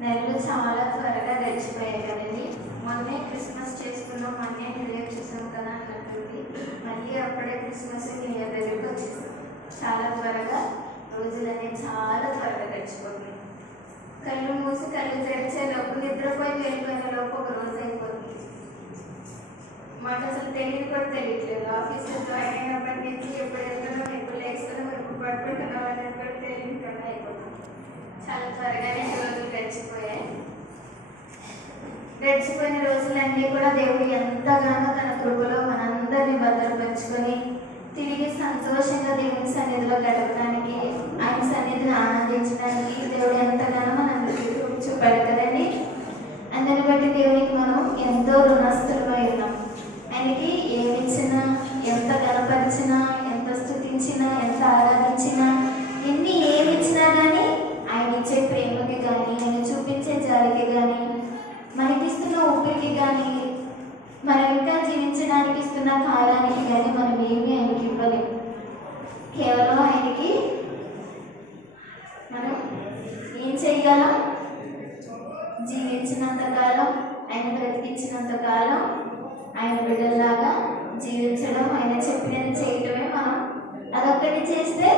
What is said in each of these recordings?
నెలలు చాలా త్వరగా గడిచిపోయాయి కదండి. మొన్నే క్రిస్మస్ చేసుకున్నాం, మొన్నే న్యూ ఇయర్ చూసాం కదా అన్నట్టుంది. మళ్ళీ అప్పుడే క్రిస్మస్ న్యూ ఇయర్ దగ్గరికి వచ్చేసాం. చాలా త్వరగా రోజులన్నీ చాలా త్వరగా గడిచిపోతుంది. కళ్ళు మూసి కళ్ళు తెరిచే లోపు, నిద్రపోయి వెళ్ళిపోయిన లోపు ఒక రోజు అయిపోతుంది. మాకు అసలు తెలియదు కూడా తెలియట్లేదు. ఆఫీస్లో జాయిన్ అయినప్పటి నుంచి ఎప్పుడు వెళ్తున్నాం, ఎప్పుడు లేస్తున్నాం, ఎప్పుడు పడుకుంటున్నాం అనేది కూడా తెలియకుండా అయిపోతాం. చాలా త్వరగానే రోజులు గడిచిపోయిన రోజులన్నీ కూడా దేవుడు ఎంతగానో తన కృపలో మనందరినీ భద్రపరుచుకొని తిరిగి సంతోషంగా దేవుని సన్నిధిలో గడపడానికి, ఆయన సన్నిధిని ఆనందించడానికి దేవుడు ఎంతగానో మనందరికీ చూపాడు కదండి. అందరిని బట్టి దేవునికి మనం ఎంతో రుణస్థులమై ఉన్నాం. ఆయనకి ఏమిచ్చినా, ఎంత గణపరిచినా, ఎంత స్తుతించినా, ఎంత ఆరాధించినా, ఎన్ని ఏమిచ్చినా కానీ ఆయన ఇచ్చే ప్రేమకి కానీ, ఆయన చూపించే జాలికి కానీ, మనకిస్తున్న ఊపిరికి కానీ, మనం ఇంకా జీవించడానికి ఇస్తున్న కాలానికి కానీ మనం ఏమీ ఆయనకి ఇవ్వలేము. కేవలం ఆయనకి మనం ఏం చేయగలం? జీవించినంత కాలం, ఆయన బ్రతికించినంత కాలం ఆయన బిడ్డల్లాగా జీవించడం, ఆయన చెప్పినది చేయటమే. మనం అదొక్కటి చేస్తే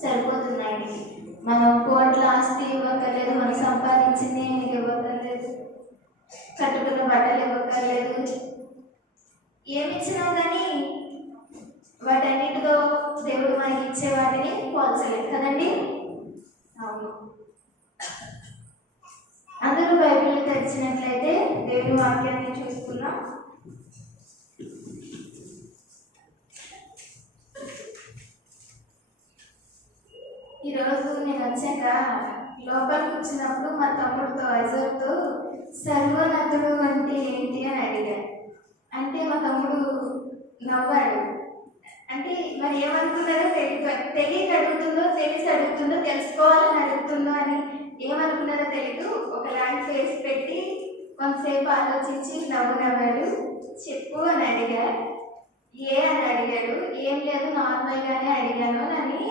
సరిపోతుంది. ఆయనకి మనం కోట్ల ఆస్తి ఇవ్వక్కర్లేదు, మనం సంపాదించింది ఆయనకి ఇవ్వక్కర్లేదు, కట్టుకున్న బట్టలు ఇవ్వక్కర్లేదు. ఏమిచ్చినా కానీ వాటన్నిటితో దేవుడు మనకి ఇచ్చే వాటిని పోల్చలేదు కదండి. అవును. అందరూ బైబిల్ తెరిచినట్లయితే దేవుడి వాక్యాన్ని చూసుకున్నాం. ఈరోజు నేను వచ్చాక లోపలికి వచ్చినప్పుడు మా తమ్ముడితో అజర్తో సర్వోన్నతుడు అంటే ఏంటి అని అడిగాను. అంటే మా తమ్ముడు నవ్వాడు. అంటే మరి ఏమనుకున్నారో తెలియక అడుగుతుందో, తెలిసి అడుగుతుందో, తెలుసుకోవాలని అడుగుతుందో అని ఏమనుకున్నారో తెలీదు. ఒకలాంటి ఫేస్ పెట్టి కొంతసేపు ఆలోచించి నవ్వాడు. చెప్పు అని అడిగా. ఏ అని అడిగాడు. ఏం లేదు, నార్మల్గానే అడిగాను అని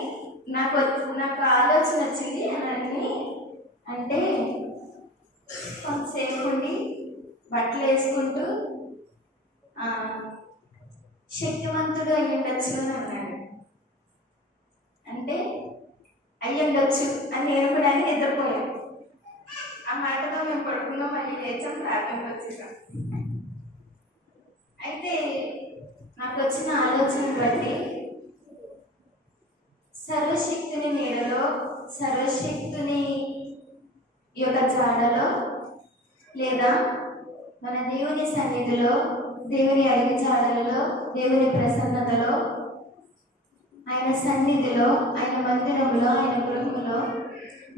నాకు ఆలోచన వచ్చింది అని అంటే కొంతసేపు ఉండి బట్టలు వేసుకుంటూ శక్తివంతుడు అయ్యుండొచ్చు అని అన్నాడు. అంటే అయ్యుండొచ్చు అని నేను కూడా అని నిద్రపోయాను. ఆ మాటతో మేము పడుకున్నాం, మళ్ళీ లేచాం, ప్రార్థనకు వచ్చేసాం. అయితే నాకు వచ్చిన ఆలోచన బట్టి సర్వశక్తుని నీడలో, సర్వశక్తుని యొక్క జాడలో, లేదా మన దేవుని సన్నిధిలో, దేవుని అడుగు జాడలలో, దేవుని ప్రసన్నతలో, ఆయన సన్నిధిలో, ఆయన మందిరంలో, ఆయన గృహంలో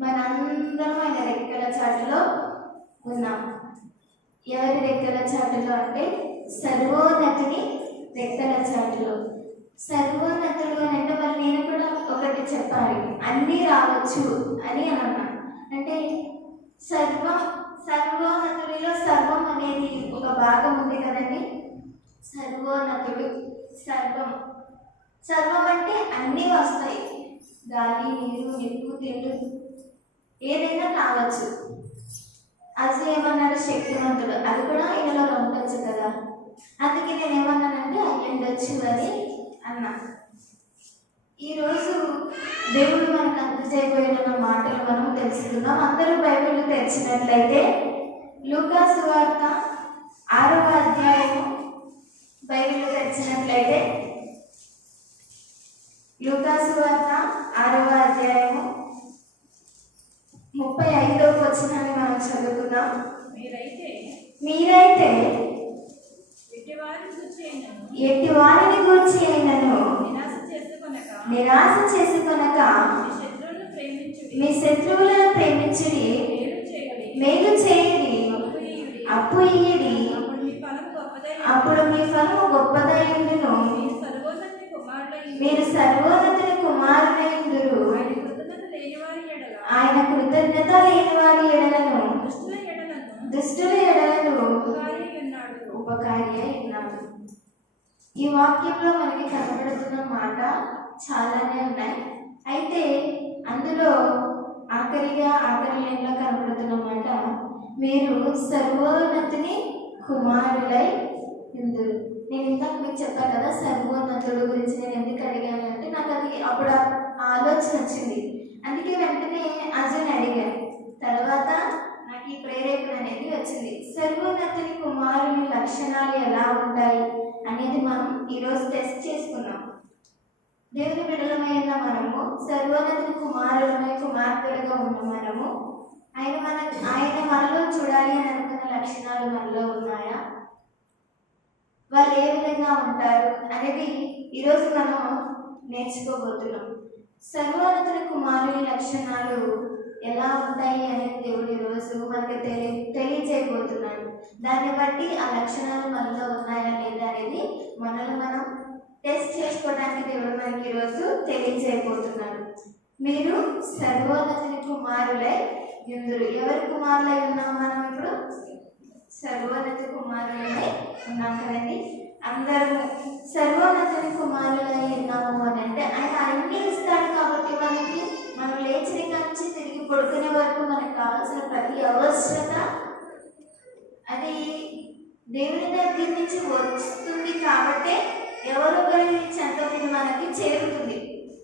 మనందరం ఆయన రెక్కల చాటులో ఉన్నాం. ఎవరి రెక్కల చాటులో అంటే సర్వోన్నతిని రెక్కల చాటులో. సర్వోన్నతుడు అని అంటే మరి నేను కూడా ఒకటి చెప్పాలి, అన్నీ రావచ్చు అని అన్నా. అంటే సర్వోన్నతుడిలో సర్వం అనేది ఒక భాగం ఉంది కదండి. సర్వోన్నతుడు, సర్వం అంటే అన్నీ వస్తాయి. గాలి, నీరు, నిప్పు, తిండి ఏదైనా కావచ్చు. అది ఏమన్నాడు? శక్తివంతుడు. అది కూడా ఆయనలో ఉండొచ్చు కదా. అందుకే నేను ఏమన్నానంటే అయ్యుండొచ్చు అని అన్నా. ఈరోజు దేవుడు మనకు అందజేయబడిన మాటలు మనం తెలుసుకుందాం. అందరూ బైబిల్ తెరిచినట్లయితే లూకా సువార్త 6వ అధ్యాయము, బైబిల్ తెరిచినట్లయితే లూకా సువార్త 6వ అధ్యాయము 35వ వచనాన్ని మనం చదువుకుందాం. మీరైతే ఎట్టి వారిని గూర్చి అయినను నిరాశ చేసుకొనక మీ శత్రువులను ప్రేమించుడి, మేలు చేయుడి, అప్పు ఇయ్యుడి, అప్పుడు మీ ఫలము గొప్పదైండును, మీరు సర్వోన్నతుని కుమారులైందురు. ఆయన కృతజ్ఞత లేని వారి ఎడలను, దుష్టుల ఎడలను ఉపకారి అయి ఉన్నాడు. ఈ వాక్యంలో మనకి కనబడుతున్న మాట చాలానే ఉన్నాయి. సర్వోన్నతుని కుమారులై ఇందురు. నేను ఇందాక మీకు చెప్పాను కదా సర్వోన్నతుడు గురించి నేను ఎందుకు అడిగాను అంటే నాకు అది అప్పుడు ఆలోచన వచ్చింది. అందుకే వెంటనే అజుని అడిగాను. తర్వాత నాకు ఈ ప్రేరేపణ అనేది వచ్చింది. సర్వోన్నతుని కుమారుని లక్షణాలు ఎలా ఉంటాయి అనేది మనం ఈరోజు టెస్ట్ చేసుకున్నాం. దేవుని బిడ్డలమైన మనము సర్వోన్నతుని కుమార్తెలుగా ఉన్న మనము ఆయన మనలో చూడాలి అని అనుకున్న లక్షణాలు మనలో ఉన్నాయా, వాళ్ళు ఏ విధంగా ఉంటారు అనేది ఈరోజు మనం నేర్చుకోబోతున్నాం. సర్వోన్నతుని కుమారుని లక్షణాలు ఎలా ఉంటాయి అనేది దేవుడు ఈరోజు మనకి తెలియజేయబోతున్నాడు. దాన్ని బట్టి ఆ లక్షణాలు మనలో ఉన్నాయా లేదా అనేది మనల్ని మనం టెస్ట్ చేసుకోవడానికి దేవుడు మనకి ఈరోజు తెలియజేయబోతున్నాడు. మీరు సర్వోన్నతుని కుమారులై ఇందురు. ఎవరి కుమారులై ఉన్నాం మనం ఇప్పుడు? సర్వోన్నత కుమారులై ఉన్నాం కదండి. అందరము సర్వోన్నతుని కుమారులై ఉన్నాము అని అంటే ఆయన అన్ని ఇస్తాడు కాబట్టి మనకి మనం లేచిన నుంచి తిరిగి పడుకునే వరకు మనకు కావాల్సిన ప్రతి అవసరత అది దేవుని దగ్గర నుంచి వస్తుంది. కాబట్టి ఎవరొకరి చెంతని మనకి చేరుతుంది.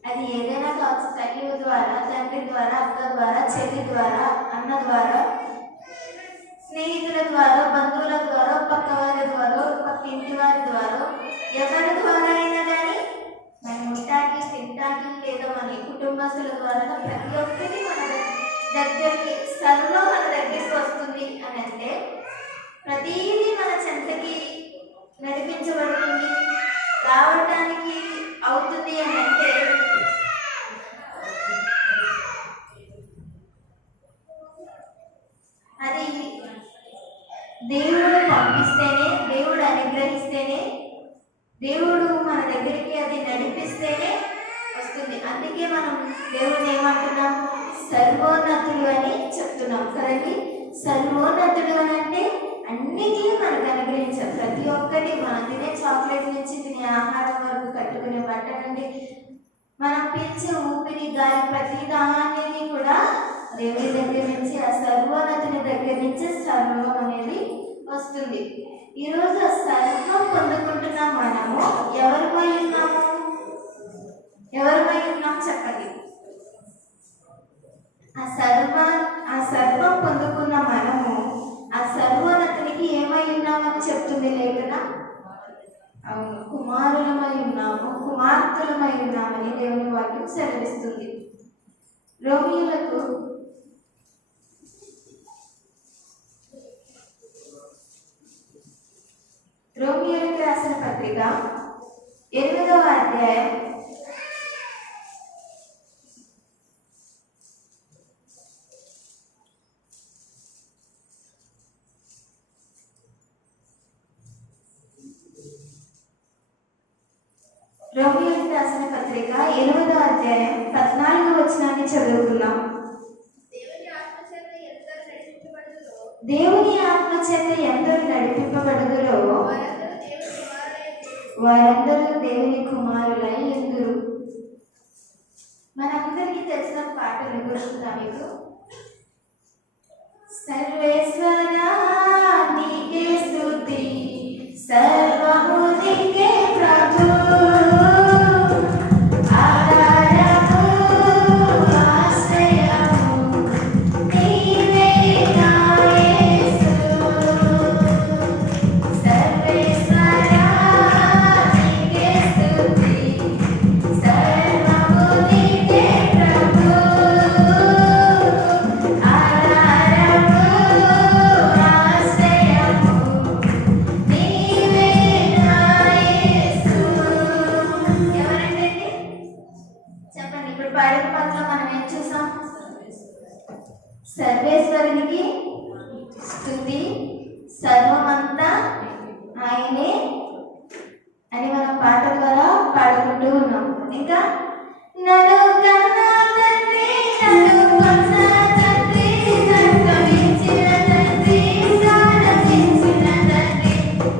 అది ఏదైనా కావచ్చు, తల్లి ద్వారా, తండ్రి ద్వారా, అక్క ద్వారా, చెల్లి ద్వారా, అన్న ద్వారా, స్నేహితుల ద్వారా, బంధువుల ద్వారా, పక్క వారి ద్వారా, పక్క ఇంటి వారి ద్వారా, ఎవరి ద్వారా అయినా కానీ మనం ఉంటాకి తింటాకి లేదా మన కుటుంబస్తుల ద్వారా ప్రతి ఒక్కటి మన దగ్గరికి సర్వం మన దగ్గరికి వస్తుంది అని అంటే ప్రతిదీ మన చెంతకి నడిపించబడుతుంది, రావడానికి అవుతుంది అని అంటే అది దేవుడు పంపిస్తేనే, దేవుడు అనుగ్రహిస్తేనే, దేవుడు మన దగ్గరికి అది నడిపిస్తేనే వస్తుంది. అందుకే మనం దేవుడు ఏమంటున్నాం? సర్వోన్నతుడు అని చెప్తున్నాం కదండి. సర్వోన్నతుడు అని అంటే అన్నిటినీ మనకు అనుగ్రహించాం. ప్రతి ఒక్కటి మనం తినే చాక్లెట్ నుంచి తినే ఆహారం వరకు, కట్టుకునే బట్ట నుండి మనం పీల్చే ఊపిరి, గాలి, ప్రతి దానిని కూడా దేవుని దగ్గర నుంచి, ఆ సర్వోన్నతుని దగ్గర నుంచి సర్వం అనేది వస్తుంది. ఈరోజు ఆ సర్వం పొందుకుంటున్నాం. మనము ఎవరిపై ఉన్నాము? ఎవరిపై ఉన్నాం చెప్పండి. ఆ సర్వం పొందుకున్న మనము ఆ సర్వోన్నతునికి ఏమై ఉన్నామని చెప్తుంది లేఖన. అవును, కుమారులమై ఉన్నాము, కుమార్తెలమై ఉన్నామని దేవుని వాక్యం సెలవిస్తుంది. రోమియోలకు రాసిన పత్రిక 8వ అధ్యాయం 14వ వచనాన్ని చదువుకుందాం. దేవుని ఆత్మచేత ఎందరు నడిపింపబడుదురో వారందరూ దేవుని కుమారులై ఎందురు. మనందరికీ తెలిసిన పాటలు గుర్తుందా మీకు? సర్వేశ్వరా నీకే స్తుతి, సర్వము నీకే ప్రభు, సర్వేశ్వరునికి స్తుతి, సర్వమంతా ఆయనే అని మనం పాట ద్వారా పాడుకుంటూ ఉన్నాం. ఇంకా నన్ను కన్నా తండ్రి, నన్ను కొన్న తండ్రి, నన్ను మించిన తండ్రి, సాధించిన తండ్రి,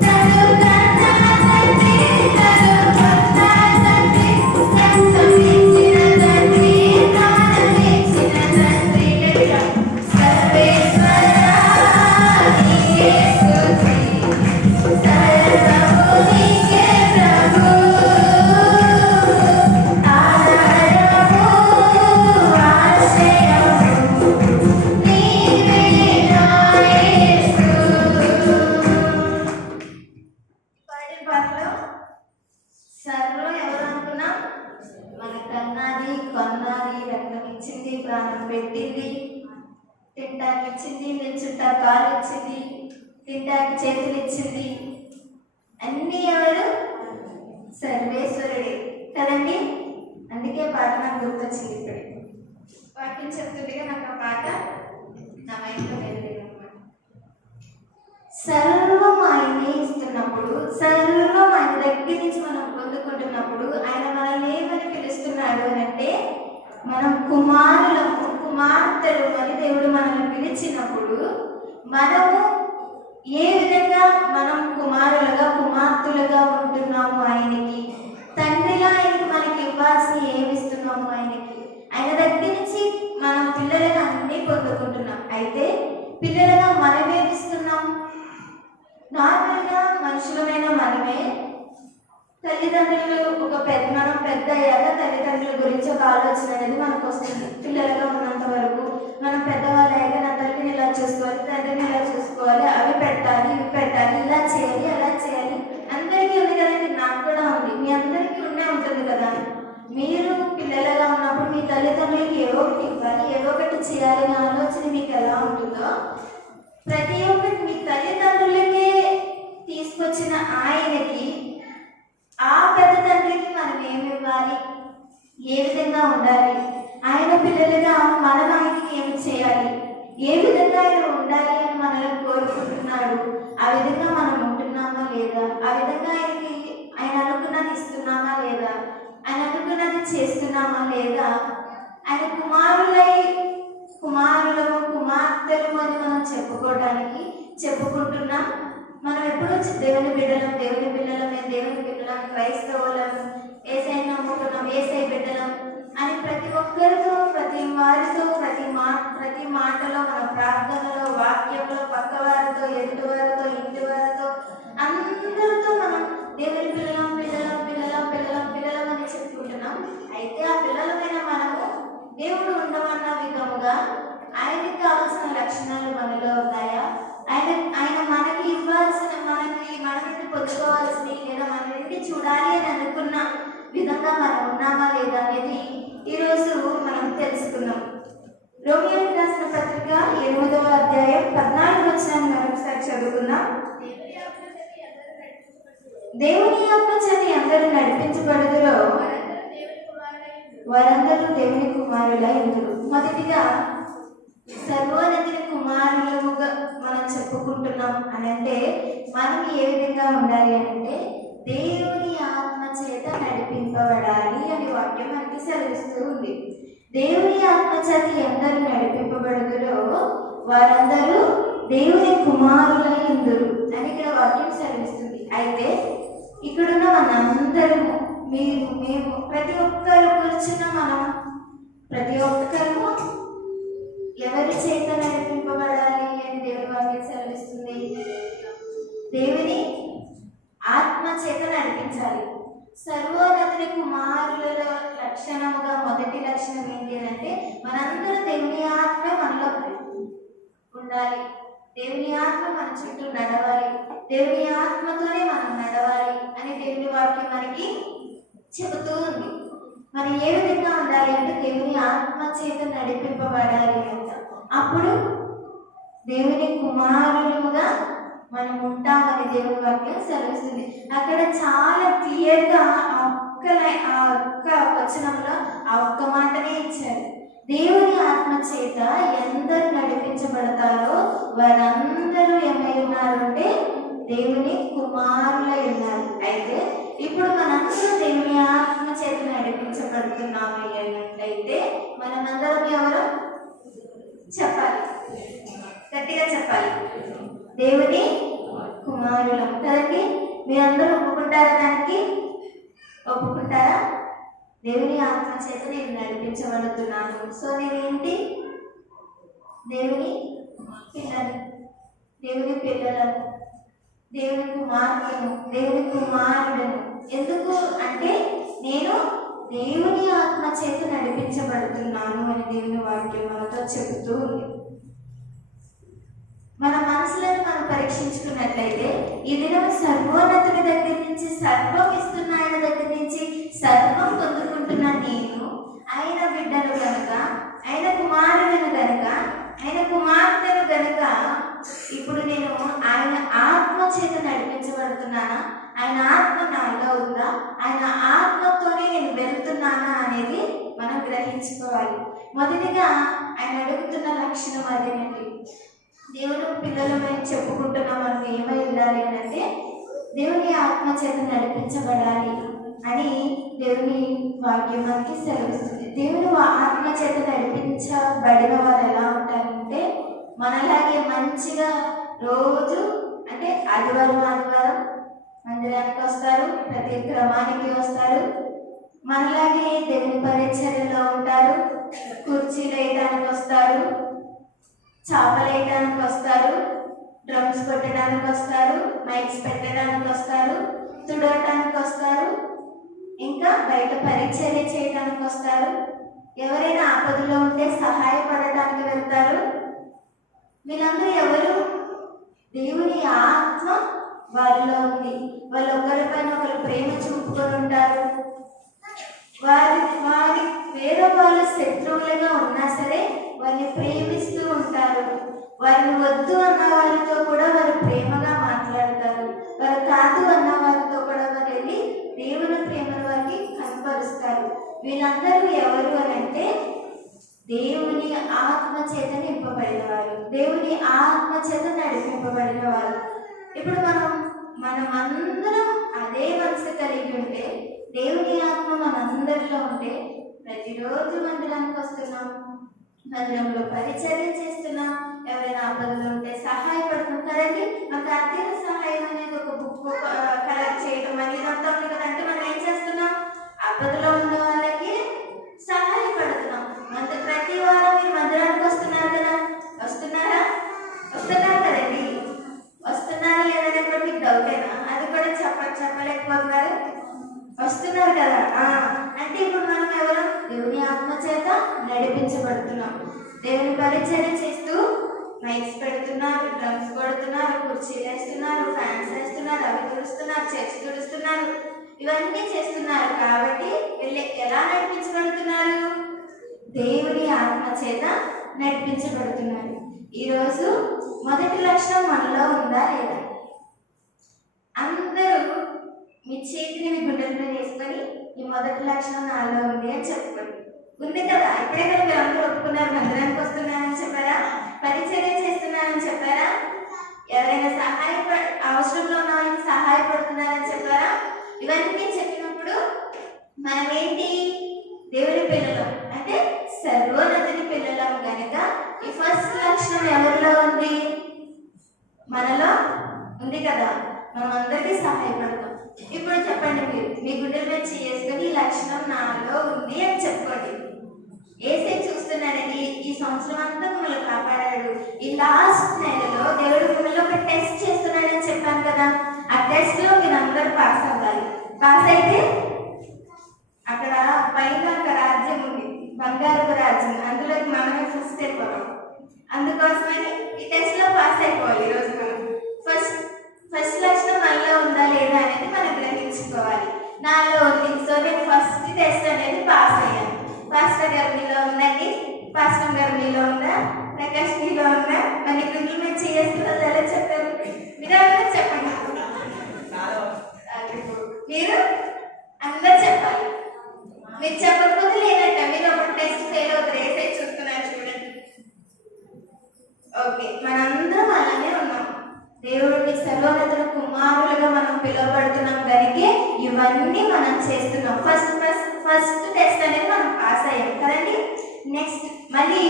నన్ను కన్నా తండ్రి, నన్ను కొన్న తండ్రి, నన్ను మించిన తండ్రి, సాధించిన తండ్రి, సర్వేశ్వర కొన్నది, రక్తం ఇచ్చింది, ప్రాణం పెట్టింది, తింటానికి ఇచ్చింది, నిల్చుంటా కాలు ఇచ్చింది, తింటానికి చేతులు ఇచ్చింది. అన్నీ ఎవరు? సర్వేశ్వరుడే కదండి. అందుకే పాట నాకు గుర్తొచ్చింది. ఇప్పుడు వాక్యం చెప్తుండగా నాకు ఆ పాట నా మైండ్లో వెళ్ళలేదు అనమాట. సర్వం ఆయనే ఇస్తున్నప్పుడు, సర్వం ఆయన దగ్గర నుంచి మనం పొందుకుంటున్నప్పుడు ఆయన మనల్ని ఏమని పిలుస్తున్నాడు అని అంటే, మనం కుమారులము కుమార్తెలు అని దేవుడు మనల్ని పిలిచినప్పుడు మనము ఏ విధంగా మనం కుమారులుగా కుమార్తెలుగా ఉంటున్నాము, ఆయనకి తండ్రిగా ఆయనకి మనకి ఇవ్వాల్సిన ఏమి ఇస్తున్నాము, ఆయన దగ్గర నుంచి మనం పిల్లలుగా అన్నీ పొందుకుంటున్నాం. అయితే పిల్లలుగా మనమేమిస్తున్నాం? నార్మల్గా మనుషులమైన మనమే తల్లిదండ్రులు మనం పెద్ద అయ్యాక తల్లిదండ్రుల గురించి ఒక ఆలోచన అనేది మనకు వస్తుంది. పిల్లలుగా ఉన్నంత వరకు మనం పెద్దవాళ్ళు అయ్యాక నా తల్లిని ఇలా చూసుకోవాలి, తండ్రిని ఇలా చూసుకోవాలి, అవి పెట్టాలి, ఇవి పెట్టాలి, ఇలా చేయాలి, అలా చేయాలి. అందరికీ ఉంది కదండి, నాకు కూడా ఉంది, మీ అందరికీ ఉండే ఉంటుంది కదా. మీరు పిల్లలుగా ఉన్నప్పుడు మీ తల్లిదండ్రులకి ఏవో ఒకటి ఇవ్వాలి, ఏవో ఒకటి చేయాలి అనే ఆలోచన మీకు ఎలా ఉంటుందో, ప్రతి ఒక్కటి మీ తల్లిదండ్రులకే తీసుకొచ్చిన ఆయనకి, ఆ పెద్ద తండ్రికి మనం ఏమి ఇవ్వాలి, ఏ విధంగా ఉండాలి, ఆయన పిల్లలుగా మనం ఆయనకి ఏమి చేయాలి, ఏ విధంగా ఆయన ఉండాలి అని మనల్ని కోరుకుంటున్నాడు, ఆ విధంగా మనం ఉంటున్నామా లేదా, ఆ విధంగా ఆయన అనుకున్నది ఇస్తున్నామా లేదా, ఆయన అనుకున్నది చేస్తున్నామా లేదా, ఆయన కుమారులము కుమార్తెలు అని మనం చెప్పుకుంటున్నాం. మనం ఎప్పుడూ దేవుని బిడ్డలం, దేవుని పిల్లలమే, దేవుని బిడ్డలం, క్రైస్తవులం, ఏసై నమ్ముకున్నాం, ఏసై బిడ్డలం అని ప్రతి ఒక్కరితో, ప్రతి వారితో, ప్రతి మాటలో, మన ప్రార్థనలో, వాక్యంలో, పక్క వారితో, ఎదుటి వారితో, ఇంటి వారితో, అందరితో మనం దేవుని పిల్లలం పిల్లలం పిల్లలం పిల్లలం పిల్లలం అని చెప్పుకుంటున్నాం. అయితే ఆ పిల్లలమైన మనము దేవుడు ఉండమన్న విధముగా ఆయనకి కావాల్సిన లక్షణాలు మనలో ఉన్నాయా? ఆయన మనకి ఇవ్వాల్సిన, మన నుండి పొందుకోవాల్సినవి, లేదా మన నుండి చూడాలి అని అనుకున్న విధంగా మనం ఉన్నామా లేదా అనేది ఈరోజు మనం తెలుసుకున్నాం. రోమియోకి రాసిన పత్రిక 8వ అధ్యాయం 14వ వచనాన్ని మరొకసారి చదువుకుందాం. దేవుని ఆత్మ చేత అందరూ నడిపించబడుదురో వారందరూ దేవుని కుమారులై ఉందురు. మొదటిగా సర్వోన్నతుని కుమారులుగా మనం చెప్పుకుంటున్నాం అని అంటే మనం ఏ విధంగా ఉండాలి అంటే, దేవుని ఆత్మ చేత నడిపింపబడాలి అని వాక్యం మనకి సెలవిస్తూ ఉంది. దేవుని ఆత్మ చేత ఎందరూ నడిపింపబడుదురో వారందరూ దేవుని కుమారులై ఉందురు అని ఇక్కడ వాక్యం సెలవిస్తుంది. అయితే ఇక్కడున్న మనందరము, మేము ప్రతి ఒక్కరు కూర్చున్న మనం ప్రతి ఒక్కరు ఎవరి చేత నడిపింపబడాలి అని దేవుని వాక్యం సెలవిస్తుంది? దేవుని ఆత్మ చేత నడిపించాలి. సర్వోన్నతుని కుమారుల లక్షణముగా మొదటి లక్షణం ఏంటి అంటే, మనందరూ దేవుని ఆత్మ మనలో ఉండాలి, దేవుని ఆత్మ మన చుట్టూ నడవాలి, దేవుని ఆత్మతోనే మనం నడవాలి అని దేవుని వాక్యం మనకి చెబుతూ ఉంది. మరి ఏ విధంగా ఉండాలి అంటే, దేవుని ఆత్మ చేత నడిపింపబడాలి అంట. అప్పుడు దేవుని కుమారులుగా మనం ఉంటామని దేవుని వాక్యం సెలవిస్తుంది. అక్కడ చాలా క్లియర్గా ఆ ఒక్క వచనంలో ఆ ఒక్క మాటనే ఇచ్చారు. దేవుని ఆత్మ చేత ఎందరు నడిపించబడతారో వారందరూ ఏమై ఉన్నారు అంటే దేవుని కుమారులై ఉన్నారు. అయితే ఇప్పుడు మనందరూ దేవుని ఆత్మ చేత నడిపించబడుతున్నాము అన్నట్లయితే మనమందరం ఎవరు చెప్పాలి? గట్టిగా చెప్పాలి, దేవుని కుమారులం కదండి. మీరందరూ ఒప్పుకుంటారా? దానికి ఒప్పుకుంటారా? దేవుని ఆత్మ చేత నేను నడిపించబడుతున్నాను. సో నేనేంటి? దేవుని పిల్లలు, దేవుని పిల్లలను, దేవుని కుమార్తెను, దేవుని కుమారుడను. ఎందుకు అంటే నేను దేవుని ఆత్మ చేత నడిపించబడుతున్నాను అని దేవుని వాక్యం మనతో చెబుతూ ఉంది. మన మనసులను మనం పరీక్షించుకున్నట్లయితే ఈ దినం సర్వోన్నతుని దగ్గర నుంచి, సర్వం ఇస్తున్న ఆయన దగ్గర నుంచి సర్వం పొందుకుంటున్న నేను ఆయన వెళ్తున్నానా, ఆయన ఆత్మ నాలో ఉందా, ఆయన ఆత్మతోనే నేను వెళ్తున్నానా అనేది మనం గ్రహించుకోవాలి. మొదటిగా ఆయన అడుగుతున్న లక్షణం అదేనండి. దేవుడు పిల్లలమని చెప్పుకుంటున్నాం, మనం ఏమై ఉండాలి అని అంటే దేవుని ఆత్మ చేత నడిపించబడాలి అని దేవుని వాక్యం మనకి సెలవిస్తుంది. దేవుని ఆత్మ చేత నడిపించబడిన వారు ఎలా ఉంటారంటే మనలాగే మంచిగా రోజు అంటే ఆదివారం మందిరానికి వస్తారు, ప్రతి క్రమానికి వస్తారు, మనలాగే దేవుని పరిచర్యలో ఉంటారు, కుర్చీలు వేయడానికి వస్తారు, చేపలు వేయడానికి వస్తారు, డ్రమ్స్ కొట్టడానికి వస్తారు, మైక్స్ పెట్టడానికి వస్తారు, తుడవటానికి వస్తారు, ఇంకా బయట పరిచర్య చేయడానికి వస్తారు, ఎవరైనా ఆపదలో ఉంటే సహాయపడటానికి వెళ్తారు. వీళ్ళందరూ ఎవరు? దేవుని ఆత్మ వారిలో ఉంది. వాళ్ళు ఒకరిపైన ఒకరు ప్రేమ చూపుకొని ఉంటారు. వారి వేరే వాళ్ళ శత్రువులుగా ఉన్నా సరే వారిని ప్రేమిస్తూ ఉంటారు. వారిని వద్దు అన్న వారితో కూడా వారు ప్రేమగా మాట్లాడతారు. వారు కాదు అన్న వారితో కూడా వారు వెళ్ళి దేవుని ప్రేమను వారికి కనపరుస్తారు. వీళ్ళందరూ ఎవరు అని అంటే దేవుని ఆత్మ చేత నింపబడిన వారు, దేవుని ఆత్మ చేత నడిపింపబడిన వారు. ఇప్పుడు మనమందరం అదే మనసు కలిగి ఉంటే, దేవుని ఆత్మ మనందరిలో ఉంటే ప్రతిరోజు మందిరానికి వస్తున్నాం, మందిరంలో పరిచర్య చేస్తున్నాం, ఎవరైనా ఆపదలు ఉంటే సహాయపడుతున్నాం కదండి. మాకు ఆర్థిక సహాయం అనేది ఒక బుక్ కలెక్ట్ చేయడం అనేది అంతా ఉంది కదంటే మనం ఏం చేస్తున్నాం? ఆపదలో ఉన్న వాళ్ళకి సహాయపడుతున్నాం. ప్రతి వారం మీరు మందిరానికి వస్తున్నారు కదా, వస్తున్నారు కదండి. వస్తున్నారా లేదని కూడా మీకు డౌటేనా? అది కూడా చెప్పలేకపోతున్నారు. వస్తున్నారు కదా. అంటే ఇప్పుడు మనం ఎవరు? దేవుని ఆత్మ చేత నడిపించబడుతున్నాం. దేవుని పరిచర్య చేస్తూ మైక్స్ పెడుతున్నారు, డ్రమ్స్ కొడుతున్నారు, కుర్చీలు వేస్తున్నారు, ఫ్యాన్స్ వేస్తున్నారు, అవి తుడుస్తున్నారు, చర్చ్ తుడుస్తున్నారు, ఇవన్నీ చేస్తున్నారు. కాబట్టి వీళ్ళు ఎలా నడిపించబడుతున్నారు? దేవుని ఆత్మ చేత నడిపించబడుతున్నారు. ఈరోజు మొదటి లక్షణం మనలో ఉందా లేదా? అందరూ మీ చేతిని మీ గుండెల మీద వేసుకొని ఈ మొదటి లక్షణం నాలో ఉంది అని చెప్పుకోండి. ఉంది కదా? ఇప్పుడే కదా మీరు అందరూ ఒప్పుకున్నారు, మందిరానికి వస్తున్నారని చెప్పారా, పరిచర్య చేస్తున్నారని చెప్పారా, ఎవరైనా అవసరంలో ఉన్న వాళ్ళకి సహాయపడుతున్నారని చెప్పారా. ఇవన్నీ చెప్పినప్పుడు మనం ఏంటి? దేవుని పిల్లలం అంటే సర్వోన్నతుని పిల్లలం కనుక ఈ ఫస్ట్ లక్షణం ఎవరిలో ఉంది? మనలో ఉంది కదా. మనం అందరికీ సహాయపడతాం. ఇప్పుడు చెప్పండి, మీరు మీ గుండెల మీద చేసుకొని ఈ లక్షణం నాలో ఉంది అని చెప్పుకోండి. ఏసై చూస్తున్నాడని, ఈ సంవత్సరం అంతా మిమ్మల్ని కాపాడాడు, ఈ లాస్ట్ నెలలో దేవుడు మిమ్మల్ని ఒక టెస్ట్ చేస్తున్నాడని చెప్పాను కదా. ఆ టెస్ట్ లో మీరు అందరూ పాస్ అవ్వాలి. పాస్ అయితే అక్కడ పైన ఒక రాజ్యం ఉంది, బంగారపు రాజ్యం, అందులోకి మనమే ఫస్ట్ అయిపోతాం. అందుకోసమని ఈ టెస్ట్ లో పాస్ అయిపోవాలి. ఈరోజు మనం ఫస్ట్ లక్షణం మనలో ఉందా లేదా అనేది మనం గ్రహించుకోవాలి. నాలో ఉంది, సో నేను ఫస్ట్ టెస్ట్ అనేది పాస్ అయ్యాను. పాస్టర్ గారు మీలో ఉందండి, పాస్టర్ గారు మీలో ఉందా, ప్రకాష్ మీలో ఉందా? మన గుండెల మీద చేసుకున్నది ఎలా చెప్పారు? మీరు అందరూ చెప్పండి. మీరు అందరూ చెప్పాలి. మీరు చెప్పకపోతే లేదంట, మీరు ఒక టెస్ట్ ఫెయిల్ అవుతారు. ఏసై చూస్తున్నారు చూడండి. ఓకే, మనందరం అలానే ఉన్నాం. దేవుడిని సర్వోన్నతుల కుమారులుగా మనం పిలువబడుతున్నాం కనుక ఇవన్నీ మనం చేస్తున్నాం. ఫస్ట్ టెస్ట్ అనేది మనం పాస్ అయ్యాం కదండి. నెక్స్ట్ మళ్ళీ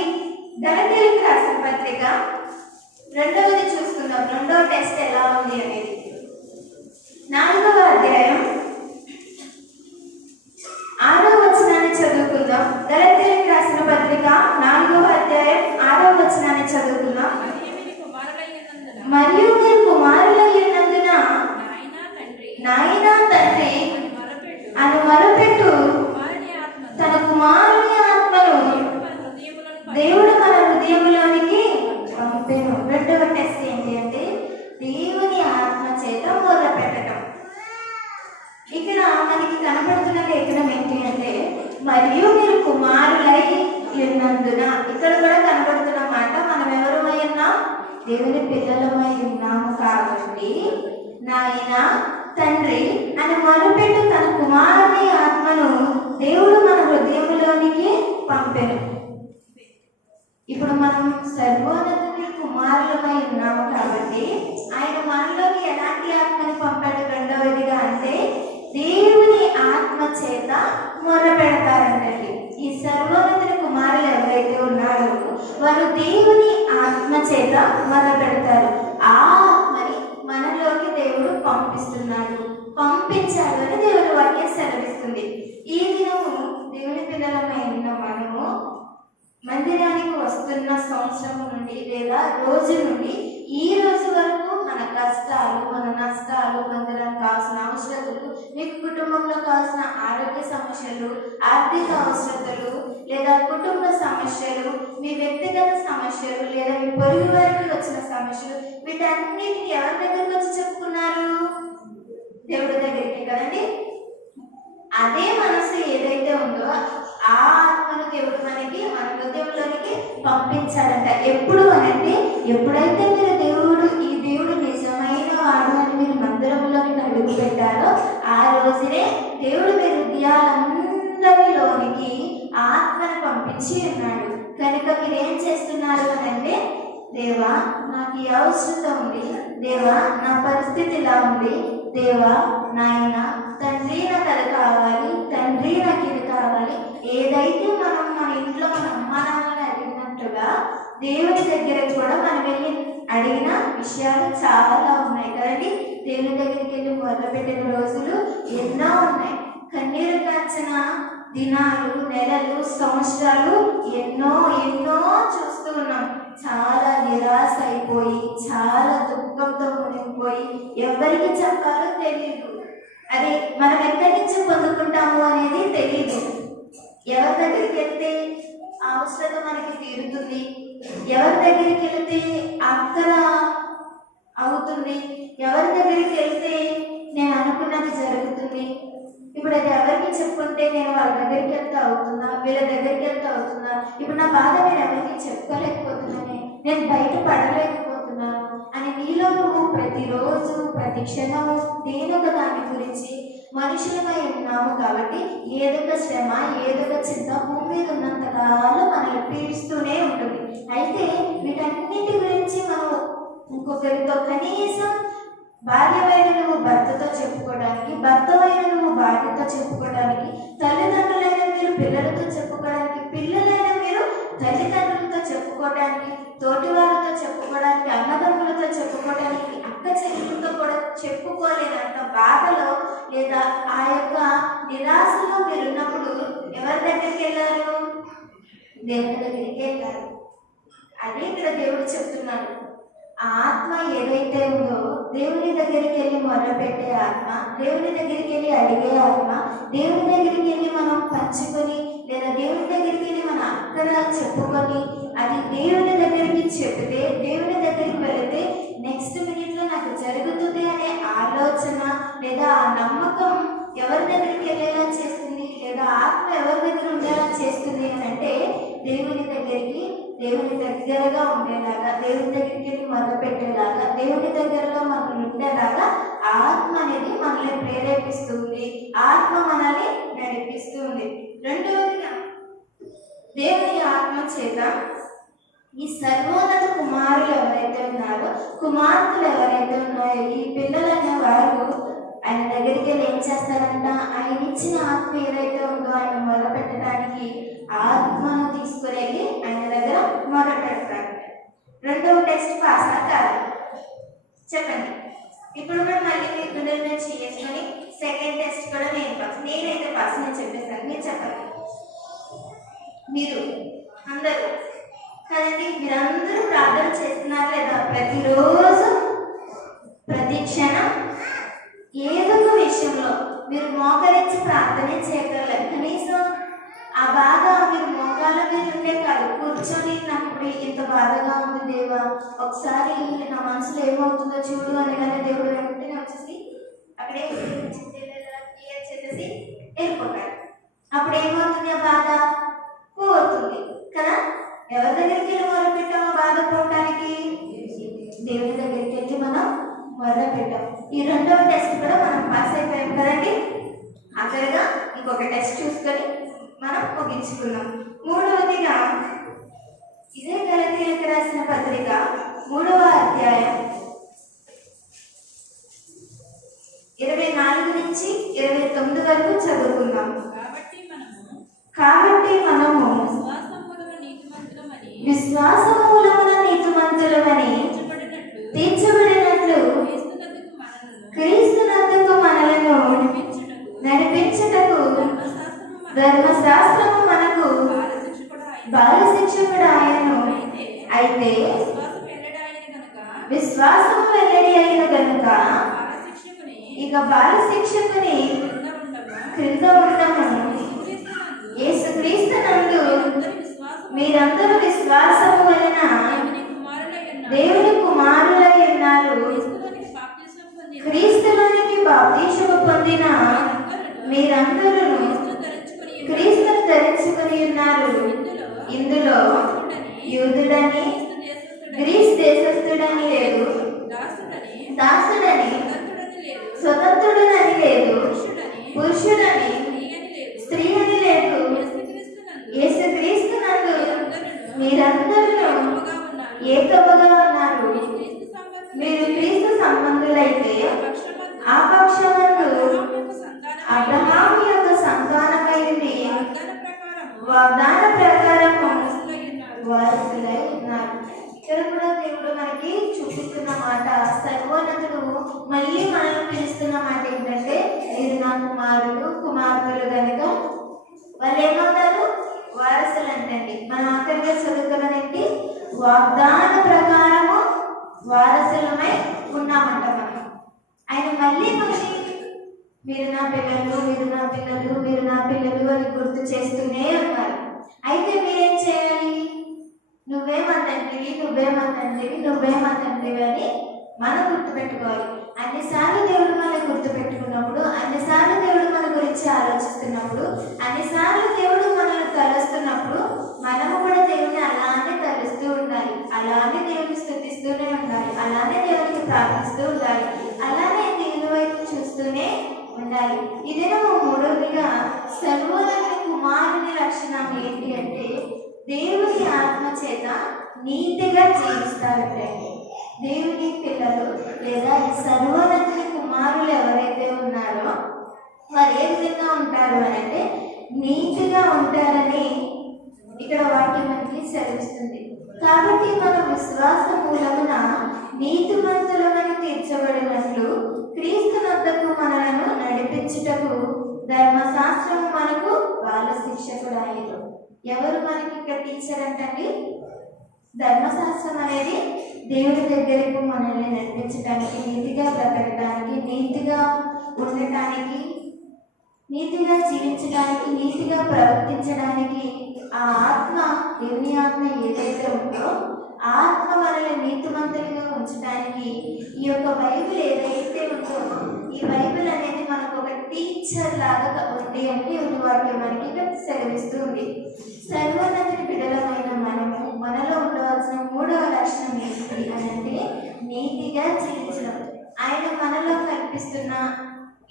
గలతీయులకు రాసిన పత్రిక 2వది చూసుకుందాం. 2వ టెస్ట్ ఎలా ఉంది అనేది 4వ అధ్యాయం 6వ వచనాన్ని చదువుకుందాం. గలతీయులకు రాసిన పత్రిక 4వ అధ్యాయం 6వ వచనాన్ని చదువుకుందాం. మరియు మీరు కుమారులయ్యున్నందున నాయనా తండ్రి అని మొరపెట్టు తన కుమారుని ఆత్మను దేవుడు మన హృదయంలోనికి పంపెను. 2వ టెస్ట్ ఏంటి అంటే దేవుని ఆత్మ చేత మొరపెట్టడం. ఇక్కడ మనకి కనపడుతున్న లేఖనం ఏంటి అంటే మరియు మీరు కుమారులై ఉన్నందున. ఇక్కడ కూడా కనపడుతున్న మాట మనం ఎవరమై ఉన్నాం? దేవుని పిల్లలమై ఉన్నాము కాబట్టి నాయన తండ్రి అని మొరపెట్టు తన కుమారుని ఆత్మను దేవుడు మన హృదయంలోనికి పంపెను. ఇప్పుడు మనం సర్వోన్నతుని కుమారులమై ఉన్నాము కాబట్టి ఆయన మనలోకి ఎలాంటి ఆత్మని పంపాడు? రెండవదిగా అంటే దేవుని ఆత్మ చేత మొర్ర పెడతారంటండి. ఈ సర్వోన్నతుని కుమారులు ఎవరైతే ఉన్నారో వారు దేవుని ఆత్మ చేత మొర్ర పెడతారు. ఆ ఆత్మని మనలోకి దేవుడు పంపిస్తున్నాడు, పంపించాడు అని దేవుని వాక్యం సెలవిస్తుంది. ఈ దినము దేవుని పిల్లలమై ఉన్న మనము మందిరానికి వస్తున్న సంవత్సరం నుండి లేదా రోజు నుండి ఈ రోజు వరకు మన కష్టాలు, మన నష్టాలు, మందిరానికి కావాల్సిన అవసరతలు, మీకు కుటుంబంలో కావాల్సిన ఆరోగ్య సమస్యలు, ఆర్థిక అవసరతలు, లేదా కుటుంబ సమస్యలు, మీ వ్యక్తిగత సమస్యలు, లేదా మీ పొరుగు వారికి వచ్చిన సమస్యలు, వీటన్నిటిని ఎవరి దగ్గరికి వచ్చి చెప్పుకున్నారు? దేవుడి దగ్గరికి కదండి. అదే మనసు ఏదైతే ఉందో ఆ ఆత్మను దేవుడు మనకి మన హృదయంలోనికి పంపించాడంట. ఎప్పుడు అనంటే ఎప్పుడైతే మీరు ఈ దేవుడు నిజమైన వాడు అని మీరు మందిరంలోకి అడుగు పెట్టారో ఆ రోజునే దేవుడు మీ హృదయాలందరిలోనికి ఆత్మను పంపించి ఉన్నాడు. కనుక మీరు ఏం చేస్తున్నారు అని అంటే, దేవా నాకు ఈ అవసరత ఉంది, దేవా నా పరిస్థితి ఇలా ఉంది, దేవా నాయన తండ్రి నాకు అది కావాలి, తండ్రి నాకు ఇది కావాలి. ఏదైతే మనం మన ఇంట్లో మన అమ్మ నాన్నని అడిగినట్టుగా దేవుని దగ్గర కూడా మనం వెళ్ళి అడిగిన విషయాలు చాలా ఉన్నాయి కదండి. దేవుని దగ్గరికి వెళ్ళి మొదలుపెట్టిన రోజులు ఎన్నో ఉన్నాయి. కన్నీరు కార్చిన దినాలు, నెలలు, సంవత్సరాలు ఎన్నో ఎన్నో చూస్తూ ఉన్నాం. చాలా నిరాశ అయిపోయి, చాలా దుఃఖంతో మునిగిపోయి ఎవరికి చెప్పాలో తెలియదు. అది మనం ఎక్కడి నుంచి పొందుకుంటాము అనేది తెలియదు. ఎవరి దగ్గరికి వెళ్తే అవసరం మనకి తీరుతుంది, ఎవరి దగ్గరికి వెళ్తే అక్కడ అవుతుంది, ఎవరి దగ్గరికి వెళ్తే నేను అనుకున్నది జరుగుతుంది. ఇప్పుడు అది ఎవరికి చెప్పుకుంటే నేను వాళ్ళ దగ్గరికి వెళ్తే అవుతుందా, వీళ్ళ దగ్గరికి వెళ్తే అవుతుందా? ఇప్పుడు నా బాధ నేను ఎవరికి చెప్పుకోలేకపోతున్నాను, నేను బయట పడలేకపోతున్నాను అని నీలో నువ్వు ప్రతిరోజు ప్రతి క్షణము దేనొక దాని గురించి మనుషులమై ఉన్నాము. కాబట్టి ఏదొక శ్రమ, ఏదొక చింత భూమి మీద ఉన్నంతకాలం మనల్ని పీడిస్తూనే ఉంటుంది. అయితే వీటన్నిటి గురించి మనం ఇంకొకరితో కనీసం భార్యమైన నువ్వు భర్తతో చెప్పుకోవడానికి, భర్తమైన నువ్వు భార్యతో చెప్పుకోవడానికి, తల్లిదండ్రులైన మీరు పిల్లలతో చెప్పుకోవడానికి, పిల్లలైన మీరు తల్లిదండ్రులతో చెప్పుకోవడానికి, తోటి వారితో చెప్పుకోవడానికి, అన్నదమ్ములతో చెప్పుకోవడానికి, అక్క చెల్లెలతో కూడా చెప్పుకోలేనంత బాధలో లేదా ఆ యొక్క నిరాశలో మీరున్నప్పుడు ఎవరి దగ్గరికి వెళ్ళారు? దేవుని దగ్గరికి వెళ్ళారు. అదే ఇక్కడ దేవుడు చెప్తున్నాడు. ఆ ఆత్మ ఏదైతే ఉందో దేవుని దగ్గరికి వెళ్ళి మొదలుపెట్టే ఆత్మ, దేవుని దగ్గరికి వెళ్ళి అడిగే ఆత్మ, దేవుని దగ్గరికి వెళ్ళి మనం పంచుకొని లేదా దేవుని దగ్గరికి వెళ్ళి మన అక్కడ చెప్పుకొని అది దేవుని దగ్గరికి చెప్తే, దేవుని దగ్గరికి వెళితే నెక్స్ట్ మినిట్లో నాకు జరుగుతుంది అనే ఆలోచన లేదా ఆ నమ్మకం ఎవరి దగ్గరికి వెళ్ళేలా చేస్తుంది, లేదా ఆత్మ ఎవరి దగ్గర ఉండేలా చేస్తుంది అని అంటే దేవుని దగ్గరగా ఉండేలాగా, దేవుని దగ్గరికి వెళ్ళి మొదలు పెట్టేలాగా, దేవుని దగ్గరలో మనం ఉండేలాగా ఆత్మ అనేది మనల్ని ప్రేరేపిస్తుంది, ఆత్మ మనల్ని నడిపిస్తుంది. రెండవదిగా దేవుని ఆత్మ చేత ఈ సర్వోన్నత కుమారులు ఎవరైతే ఉన్నారో, కుమార్తెలు ఎవరైతే ఉన్నాయో, ఈ పిల్లలైన వారు ఆయన దగ్గరికి వెళ్ళి ఏం చేస్తారంట? ఆయన ఇచ్చిన ఆత్మ ఏదైతే ఉందో ఆయన మొదలుపెట్టడానికి ఆత్మను తీసుకుని వెళ్ళి ఆయన దగ్గర మొదలుపెడతారు. రెండవ టెస్ట్ పాసా కాదు? చెప్పండి. ఇప్పుడు కూడా మళ్ళీ మీ గుండెల మీద చేసుకొని సెకండ్ టెస్ట్ కూడా నేనైతే పాస్, నేను చెప్పేస్తాను, మీరు చెప్పండి. మీరు అందరూ కదండి, మీరందరూ ప్రార్థన చేస్తున్నారు లేదా? ప్రతిరోజు ప్రతి క్షణం ఏదో ఒక విషయంలో మీరు మోకరించి ప్రార్థనే చేయగలరు. కనీసం ఆ బాధ మీరు మోకాళ్ళ మీద ఉండే కాదు, కూర్చొని నాకు ఇంత బాధగా ఉంది దేవా, ఒకసారి నా మనసులో ఏమవుతుందో చూడు అనగానే దేవుడు వెంటనే వచ్చేసి అక్కడే చెప్పేసి వెళ్ళిపోతాడు. అప్పుడు ఏమవుతుంది? ఆ బాధ పోతుంది కదా. ఎవరి దగ్గరికి వెళ్ళి మొదలు పెట్టామో బాధ పోవటానికి? దేవుని దగ్గరికి వెళ్ళి మనం మొదలు పెట్టాం. ఈ రెండవ టెస్ట్ కూడా మనం పాస్ అయిపోయాం కదండి. అక్కడగా ఇంకొక టెస్ట్ చూసుకొని మనం ముగించుకున్నాం. మూడవదిగా ఇదే గలతీయులకు రాసిన పత్రిక 3వ అధ్యాయం 24 నుంచి 29 వరకు చదువుకుందాం. కాబట్టి మనము విశ్వాసమూలమున నీతిమంతులమని తీర్చబడినట్లు క్రీస్తునందుకు మనలను నడిపించుటకు ధర్మశాస్త్రము మనకు బాలశిక్షకుడు ఆయను. అయితే విశ్వాసము వెల్లడి అయిన గనుక ఇక బాలశిక్షకుని క్రింద ఉండమని యేసుక్రీస్తునందు మీరందరూ విశ్వాసము వలన దేవుని కుమారులై ఉన్నారు. క్రీస్తులోనికి బాప్తిసము పొందిన మీరందరూ క్రీస్తును ధరించుకొని ఉన్నారు. ఇందులో యూదుడని గ్రీస్ దేశస్థుడని లేదు, దాసుడని స్వతంత్రుడని లేదు, పురుషుడని స్త్రీ అని లేదు. యేసుక్రీస్తునందు మీరందరూ ఏకముగా ఉన్నారు. మీరు క్రీస్తు సంబంధులైతే ఆ పక్షమందు అబ్రహాము యొక్క సంతానమైంది వాగ్దాన ప్రకారము వారసులై ఉన్నారు. ఇక్కడ కూడా దేవుడు మనకి చూపిస్తున్న మాట, సర్వోన్నతుడు మళ్ళీ మనం పిలుస్తున్న మాట ఏంటంటే, మీరు నా కుమారుడు కుమార్తెలు కనుక వాళ్ళు ఏమవుతారు? వారసులు అంటండి. మనం ఆఖరిగా చదువుకున్నదేంటి? వాగ్దాన ప్రకారము వారసులమై ఉన్నామంట మనం. ఆయన మళ్ళీ మీరు నా పిల్లలు, మీరు నా పిల్లలు, మీరు నా పిల్లలు అని గుర్తు చేస్తూనే ఉన్నారు. అయితే మీరేం చేయాలి? నువ్వే మా తండ్రివి, నువ్వే మా తండ్రివి, నువ్వే మా తండ్రివి అని మనం గుర్తుపెట్టుకోవాలి. అన్నిసార్లు దేవుడు మనల్ని గుర్తుపెట్టుకున్నప్పుడు, అన్నిసార్లు దేవుడు మన గురించి ఆలోచిస్తున్నప్పుడు, అన్నిసార్లు దేవుడు మనల్ని తలుస్తున్నప్పుడు మనము కూడా దేవుడిని అలానే తలుస్తూ ఉండాలి, అలానే దేవుడిని స్తుతిస్తూనే ఉండాలి, అలానే దేవుడికి ప్రార్థిస్తూ ఉండాలి, అలానే దేవుని వైపు చూస్తూనే ఉండాలి. ఇదే మూడవదిగా సర్వోన్నతుని కుమారుని లక్షణం ఏంటి అంటే, దేవుని ఆత్మ చేత నీతిగా జీవిస్తారంటే. దేవుని పిల్లలు లేదా సర్వోన్నతుని కుమారులు ఎవరైతే ఉన్నారో వారు ఏ విధంగా ఉంటారు అని అంటే నీతిగా ఉంటారని ఇక్కడ వాక్యం మనకి సెలవిస్తుంది. కాబట్టి మన విశ్వాస మూలమున నీతిమంతులమని తీర్చబడినట్లు క్రీస్తునొద్దకు మనలను నడిపించుటకు ధర్మశాస్త్రము మనకు బాల శిక్షకుడు అయ్యారు. ఎవరు మనకి ఇక్కడ టీచర్ అంటండి? ధర్మశాస్త్రం అనేది దేవుడి దగ్గరకు మనల్ని నడిపించడానికి, నీతిగా బ్రతకడానికి, నీతిగా ఉండటానికి, నీతిగా జీవించడానికి, నీతిగా ప్రవర్తించడానికి ఆ ఆత్మ, దేవుని ఆత్మ ఏదైతే ఉందో ఆత్మ మనల్ని నీతిమంతులుగా ఉంచడానికి ఈ యొక్క బైబిల్ ఏదైతే ఉందో ఈ బైబిల్ అనేది మనకు ఒక టీచర్ లాగా ఉంది అని దేవుని వాక్యం మనకి ఇక్కడ సెలవిస్తూ ఉంది. సర్వోన్నతుని బిడ్డలమైన మనము మనలో ఉండవలసిన మూడవ లక్షణం ఏంటి అని అంటే నీతిగా జీవించడం. ఆయన మనలో కనిపిస్తున్న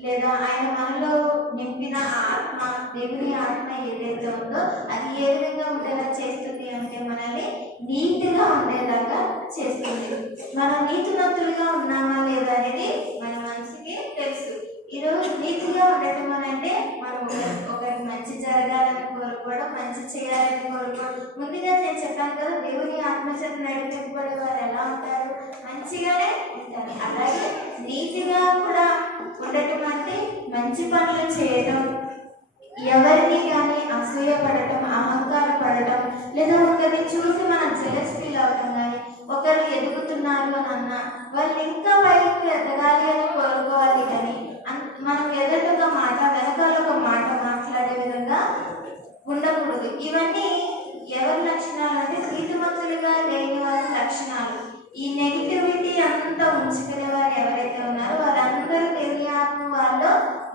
లేదా ఆయన మనలో నింపిన ఆత్మ, దేవుని ఆత్మ ఏదైతే ఉందో అది ఏ విధంగా ఉండేలా చేస్తుంది అంటే మనల్ని నీతిగా ఉండేలాగా చేస్తుంది. మనం నీతిమంతులుగా ఉన్నామా లేదా అనేది మన మనసుకి తెలుసు. ఈరోజు నీతిగా ఉండటం అని అంటే మనం ఒకటి మంచి జరగాలని కోరుకోవడం, మంచి చేయాలని కోరుకోవడం. ముందుగా నేను చెప్పాను కదా, దేవుని ఆత్మచేత నడిపించబడే వారు ఎలా ఉంటారు? మంచిగానే ఉంటారు. అలాగే నీతిగా కూడా ఉండటం అంటే మంచి పనులు చేయటం, ఎవరిని కానీ అసూయ పడటం, అహంకార పడటం, లేదా ఒకరిని చూసి మనం జెలస్ ఫీల్ అవటం కానీ, ఒకరు ఎదుగుతున్నారు అని అన్నా వాళ్ళు ఇంకా పైకి ఎదగాలి అని కోరుకోవాలి కానీ మనం ఎదుట ఒక మాట వెనకాల ఒక మాట మాట్లాడే విధంగా ఉండకూడదు. ఇవన్నీ ఎవరి లక్షణాలు అంటే నీతిమంతులుగా లేని వారి లక్షణాలు. ఈ నెగిటివిటీ అంతా ఉంచుకునే వారు ఎవరైతే ఉన్నారో వారందరూ దేవుని ఆత్మ వాళ్ళు